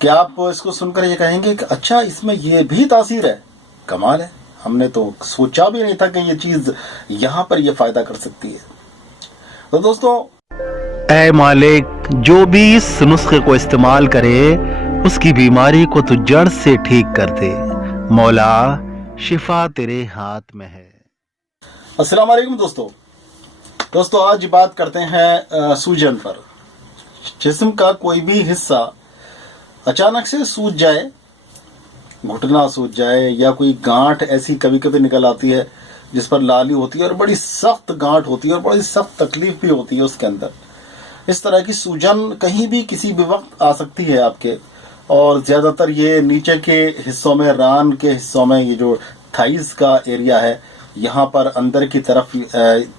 क्या आप इसको सुनकर ये कहेंगे कि अच्छा इसमें ये भी तासीर है, कमाल है, हमने तो सोचा भी नहीं था कि ये चीज यहाँ पर ये फायदा कर सकती है। तो दोस्तों, ऐ मालिक, जो भी इस नुस्खे को इस्तेमाल करे उसकी बीमारी को तो जड़ से ठीक कर दे। मौला, शिफा तेरे हाथ में है। अस्सलाम वालेकुम दोस्तों, आज बात करते हैं सूजन पर। जिस्म का कोई भी हिस्सा अचानक से सूज जाए, घुटना सूज जाए या कोई गांठ ऐसी कभी कभी निकल आती है जिस पर लाली होती है और बड़ी सख्त गांठ होती है और बड़ी सख्त तकलीफ भी होती है उसके अंदर। इस तरह की सूजन कहीं भी किसी भी वक्त आ सकती है आपके, और ज्यादातर ये नीचे के हिस्सों में, रान के हिस्सों में, ये जो थाइस का एरिया है, यहाँ पर अंदर की तरफ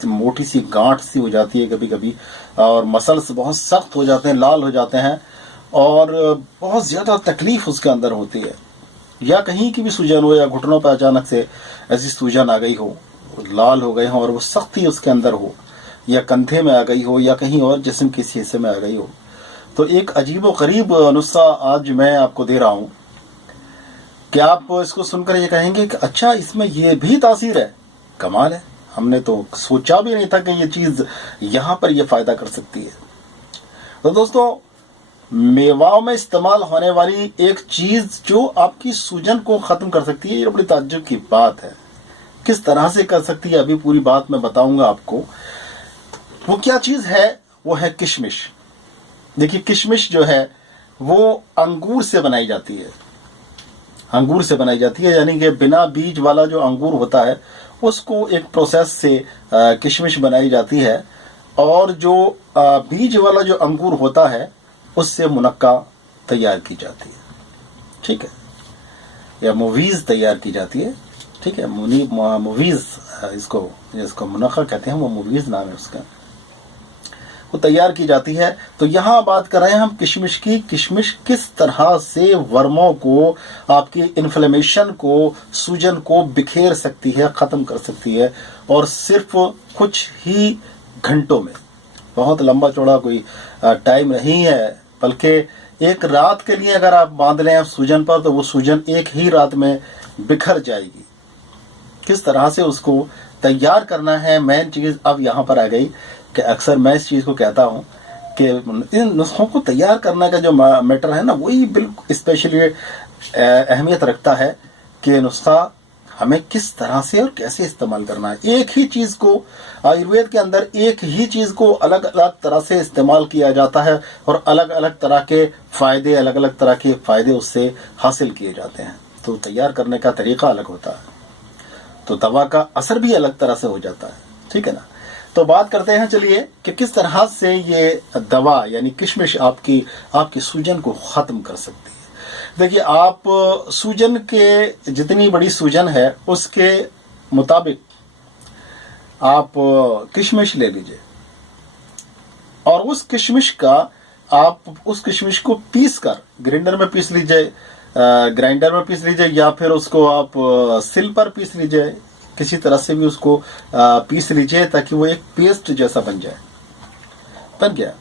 मोटी सी गांठ सी हो जाती है कभी कभी, और मसल्स बहुत सख्त हो जाते हैं, लाल हो जाते हैं और बहुत ज्यादा तकलीफ उसके अंदर होती है। या कहीं की भी सूजन हो, या घुटनों पर अचानक से ऐसी सूजन आ गई हो, लाल हो गए हो और वो सख्ती उसके अंदर हो, या कंधे में आ गई हो, या कहीं और जिस्म किसी हिस्से में आ गई हो, तो एक अजीब व गरीब नुस्खा आज मैं आपको दे रहा हूं। क्या आप इसको सुनकर ये कहेंगे कि अच्छा इसमें ये भी तासीर है, कमाल है, हमने तो सोचा भी नहीं था कि ये चीज यहाँ पर ये फायदा कर सकती है। तो दोस्तों, मेवाओं में इस्तेमाल होने वाली एक चीज जो आपकी सूजन को खत्म कर सकती है, ये बड़ी ताज्जुब की बात है। किस तरह से कर सकती है, अभी पूरी बात मैं बताऊंगा आपको। वो क्या चीज है? वो है किशमिश। देखिए, किशमिश जो है वो अंगूर से बनाई जाती है। अंगूर से बनाई जाती है, यानी कि बिना बीज वाला जो अंगूर होता है उसको एक प्रोसेस से किशमिश बनाई जाती है, और जो बीज वाला जो अंगूर होता है उससे मुनक्का तैयार की जाती है, ठीक है, या मूवीज तैयार की जाती है, ठीक है। मूवीज जिसको मुनक्का कहते हैं, वो मूवीज नाम है उसका, वो तैयार की जाती है। तो यहाँ बात कर रहे हैं हम किशमिश की। किशमिश किस तरह से वर्मों को, आपकी इन्फ्लेमेशन को, सूजन को बिखेर सकती है, खत्म कर सकती है, और सिर्फ कुछ ही घंटों में। बहुत लंबा चौड़ा कोई टाइम नहीं है, बल्कि एक रात के लिए अगर आप बांध लें सूजन पर, तो वो सूजन एक ही रात में बिखर जाएगी। किस तरह से उसको तैयार करना है, मेन चीज अब यहाँ पर आ गई कि अक्सर मैं इस चीज को कहता हूँ कि इन नुस्खों को तैयार करने का जो मैटर है ना, वही बिल्कुल स्पेशली अहमियत रखता है कि नुस्खा हमें किस तरह से और कैसे इस्तेमाल करना है। एक ही चीज को, आयुर्वेद के अंदर एक ही चीज को अलग अलग तरह से इस्तेमाल किया जाता है, और अलग अलग तरह के फायदे उससे हासिल किए जाते हैं। तो तैयार करने का तरीका अलग होता है, तो दवा का असर भी अलग तरह से हो जाता है, ठीक है ना। तो बात करते हैं चलिए कि किस तरह से ये दवा यानी किशमिश आपकी सूजन को खत्म कर सकती है। देखिए, आप सूजन के, जितनी बड़ी सूजन है उसके मुताबिक आप किशमिश ले लीजिए, और उस किशमिश को पीस कर ग्राइंडर में पीस लीजिए, या फिर उसको आप सिल पर पीस लीजिए, किसी तरह से भी उसको पीस लीजिए ताकि वो एक पेस्ट जैसा बन गया।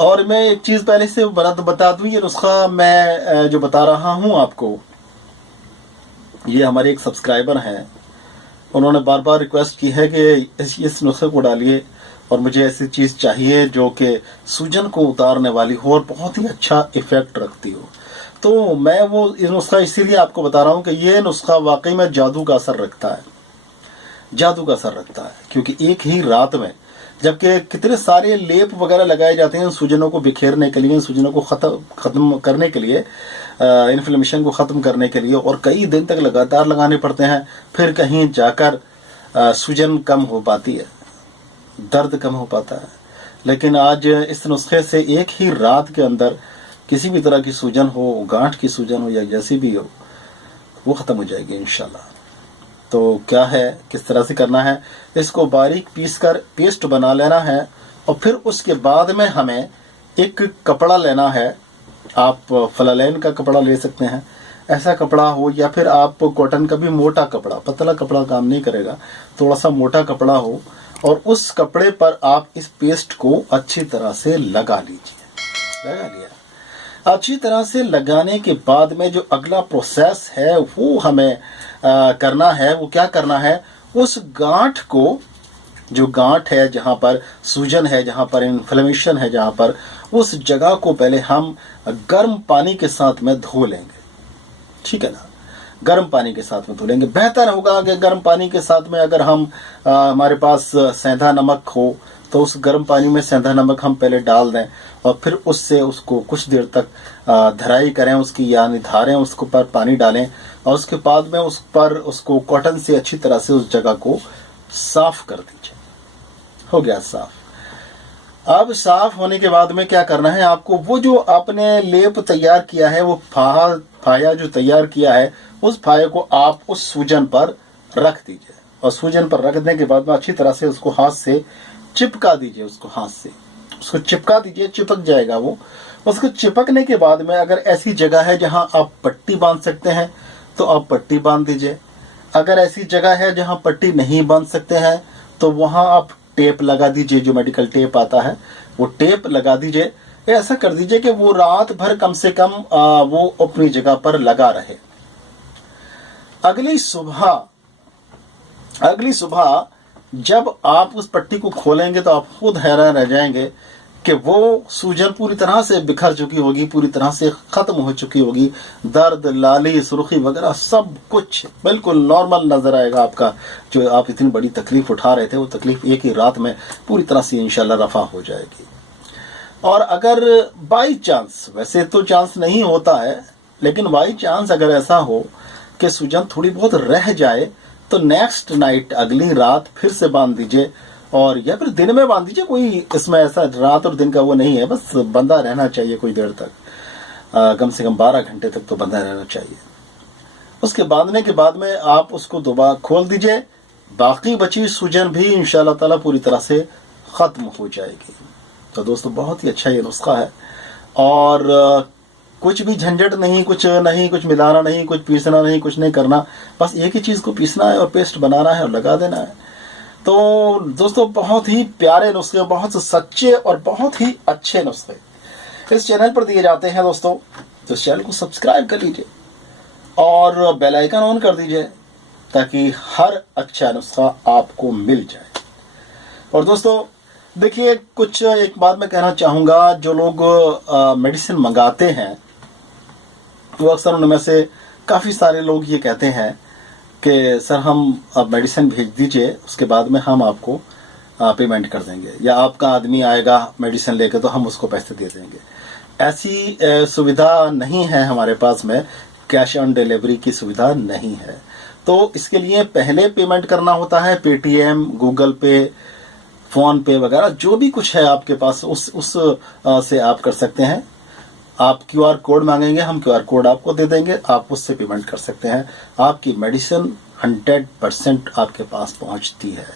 और मैं एक चीज पहले से बता दूं, ये नुस्खा मैं जो बता रहा हूं आपको, ये हमारे एक सब्सक्राइबर हैं, उन्होंने बार बार रिक्वेस्ट की है कि इस नुस्खे को डालिए, और मुझे ऐसी चीज चाहिए जो कि सूजन को उतारने वाली हो और बहुत ही अच्छा इफेक्ट रखती हो। तो मैं वो नुस्खा इसीलिए आपको बता रहा हूं कि ये नुस्खा वाकई में जादू का असर रखता है, क्योंकि एक ही रात में, जबकि कितने सारे लेप वगैरह लगाए जाते हैं सूजनों को बिखेरने के लिए, सूजनों को खत्म करने के लिए, इन्फ्लेमेशन को खत्म करने के लिए, और कई दिन तक लगातार लगाने पड़ते हैं, फिर कहीं जाकर सूजन कम हो पाती है, दर्द कम हो पाता है। लेकिन आज इस नुस्खे से एक ही रात के अंदर किसी भी तरह की सूजन हो, गांठ की सूजन हो या जैसी भी हो, वो खत्म हो जाएगी इंशाल्लाह। तो क्या है, किस तरह से करना है, इसको बारीक पीस कर पेस्ट बना लेना है, और फिर उसके बाद में हमें एक कपड़ा लेना है। आप फलालैन का कपड़ा ले सकते हैं, ऐसा कपड़ा हो, या फिर आप कॉटन का भी मोटा कपड़ा, पतला कपड़ा काम नहीं करेगा, थोड़ा सा मोटा कपड़ा हो, और उस कपड़े पर आप इस पेस्ट को अच्छी तरह से लगा लीजिए। लगा लिया, अच्छी तरह से लगाने के बाद में जो अगला प्रोसेस है वो हमें करना है। वो क्या करना है, उस गांठ को, जो गांठ है जहां पर सूजन है, जहां पर इन्फ्लेमेशन है, जहां पर, उस जगह को पहले हम गर्म पानी के साथ में धो लेंगे। ठीक है ना, गर्म पानी के साथ में धो लेंगे। बेहतर होगा कि गर्म पानी के साथ में अगर हम हमारे पास सेंधा नमक हो तो उस गर्म पानी में सेंधा नमक हम पहले डाल दें और फिर उससे उसको कुछ देर तक धराई करें उसकी, यानी धारें उसके ऊपर पानी डालें और उसके बाद में उस पर उसको कॉटन से अच्छी तरह से उस जगह को साफ कर दीजिए। हो गया साफ। अब साफ होने के बाद में क्या करना है आपको, वो जो आपने लेप तैयार किया है, वो फाया जो तैयार किया है, उस फाये को आप उस सूजन पर रख दीजिए और सूजन पर रखने के बाद में अच्छी तरह से उसको हाथ से चिपका दीजिए। उसको हाथ से उसको चिपका दीजिए, चिपक जाएगा वो। उसको चिपकने के बाद में अगर ऐसी जगह है जहां आप पट्टी बांध सकते हैं तो आप पट्टी बांध दीजिए। अगर ऐसी जगह है जहां पट्टी नहीं बांध सकते हैं तो वहां आप टेप लगा दीजिए, जो मेडिकल टेप आता है वो टेप लगा दीजिए। ऐसा कर दीजिए कि वो रात भर कम से कम वो अपनी जगह पर लगा रहे। अगली सुबह जब आप उस पट्टी को खोलेंगे तो आप खुद हैरान रह जाएंगे कि वो सूजन पूरी तरह से बिखर चुकी होगी, पूरी तरह से खत्म हो चुकी होगी। दर्द, लाली, सुर्खी वगैरह सब कुछ बिल्कुल नॉर्मल नजर आएगा आपका। जो आप इतनी बड़ी तकलीफ उठा रहे थे वो तकलीफ एक ही रात में पूरी तरह से इंशाल्लाह रफा हो जाएगी। और अगर बाई चांस, वैसे तो चांस नहीं होता है, लेकिन बाई चांस अगर ऐसा हो कि सूजन थोड़ी बहुत रह जाए तो नेक्स्ट नाइट, अगली रात फिर से बांध दीजिए और या फिर दिन में बांध दीजिए। कोई इसमें ऐसा रात और दिन का वो नहीं है, बस बंधा रहना चाहिए कोई देर तक, कम से कम 12 घंटे तक तो बंधा रहना चाहिए। उसके बांधने के बाद में आप उसको दोबारा खोल दीजिए। बाकी बची सूजन भी इंशाल्लाह ताला पूरी तरह से खत्म हो जाएगी। तो दोस्तों बहुत ही अच्छा ये नुस्खा है और कुछ भी झंझट नहीं, कुछ मिलाना नहीं, कुछ पीसना नहीं, कुछ नहीं करना। बस एक ही चीज को पीसना है और पेस्ट बनाना है और लगा देना है। तो दोस्तों बहुत ही प्यारे नुस्खे, बहुत सच्चे और बहुत ही अच्छे नुस्खे इस चैनल पर दिए जाते हैं दोस्तों। तो इस चैनल को सब्सक्राइब कर लीजिए और बेल आइकन ऑन कर दीजिए ताकि हर अच्छा नुस्खा आपको मिल जाए। और दोस्तों देखिए, एक बात मैं कहना चाहूँगा, जो लोग मेडिसिन मंगाते हैं तो अक्सर उनमें से काफ़ी सारे लोग ये कहते हैं कि सर हम आप मेडिसिन भेज दीजिए, उसके बाद में हम आपको पेमेंट कर देंगे, या आपका आदमी आएगा मेडिसिन लेकर तो हम उसको पैसे दे देंगे। ऐसी सुविधा नहीं है हमारे पास में, कैश ऑन डिलीवरी की सुविधा नहीं है। तो इसके लिए पहले पेमेंट करना होता है, पेटीएम, गूगल पे, फोन पे वगैरह जो भी कुछ है आपके पास उस से आप कर सकते हैं। आप QR कोड मांगेंगे, हम QR कोड आपको दे देंगे, आप उससे पेमेंट कर सकते हैं। आपकी मेडिसिन 100% आपके पास पहुंचती है।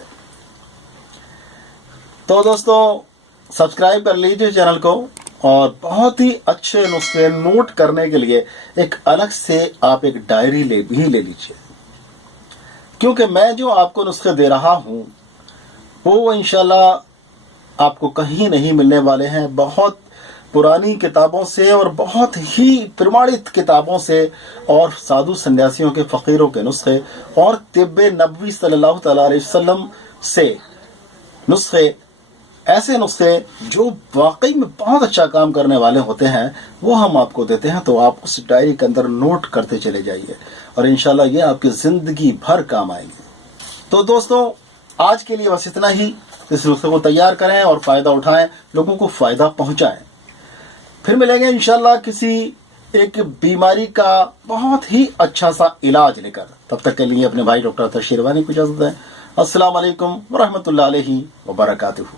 तो दोस्तों सब्सक्राइब कर लीजिए चैनल को और बहुत ही अच्छे नुस्खे नोट करने के लिए एक अलग से आप एक डायरी भी ले लीजिए, क्योंकि मैं जो आपको नुस्खे दे रहा हूं वो इंशाल्लाह आपको कहीं नहीं मिलने वाले हैं। बहुत पुरानी किताबों से और बहुत ही प्रमाणित किताबों से और साधु संन्यासियों के फकीरों के नुस्खे और तिब्बे नबवी सल्लल्लाहु अलैहि वसल्लम से नुस्खे, ऐसे नुस्खे जो वाकई में बहुत अच्छा काम करने वाले होते हैं, वो हम आपको देते हैं। तो आप उस डायरी के अंदर नोट करते चले जाइए और इंशाल्लाह ये आपकी जिंदगी भर काम आएंगे। तो दोस्तों आज के लिए बस इतना ही। इस नुस्खे को तैयार करें और फायदा उठाएं, लोगों को फायदा पहुंचाएं। फिर मिलेंगे इंशाल्लाह किसी एक बीमारी का बहुत ही अच्छा सा इलाज लेकर। तब तक के लिए अपने भाई डॉक्टर तशरीर वानी को इजाजत दें। अस्सलाम वालेकुम व रहमतुल्लाहि व बरकातुहू।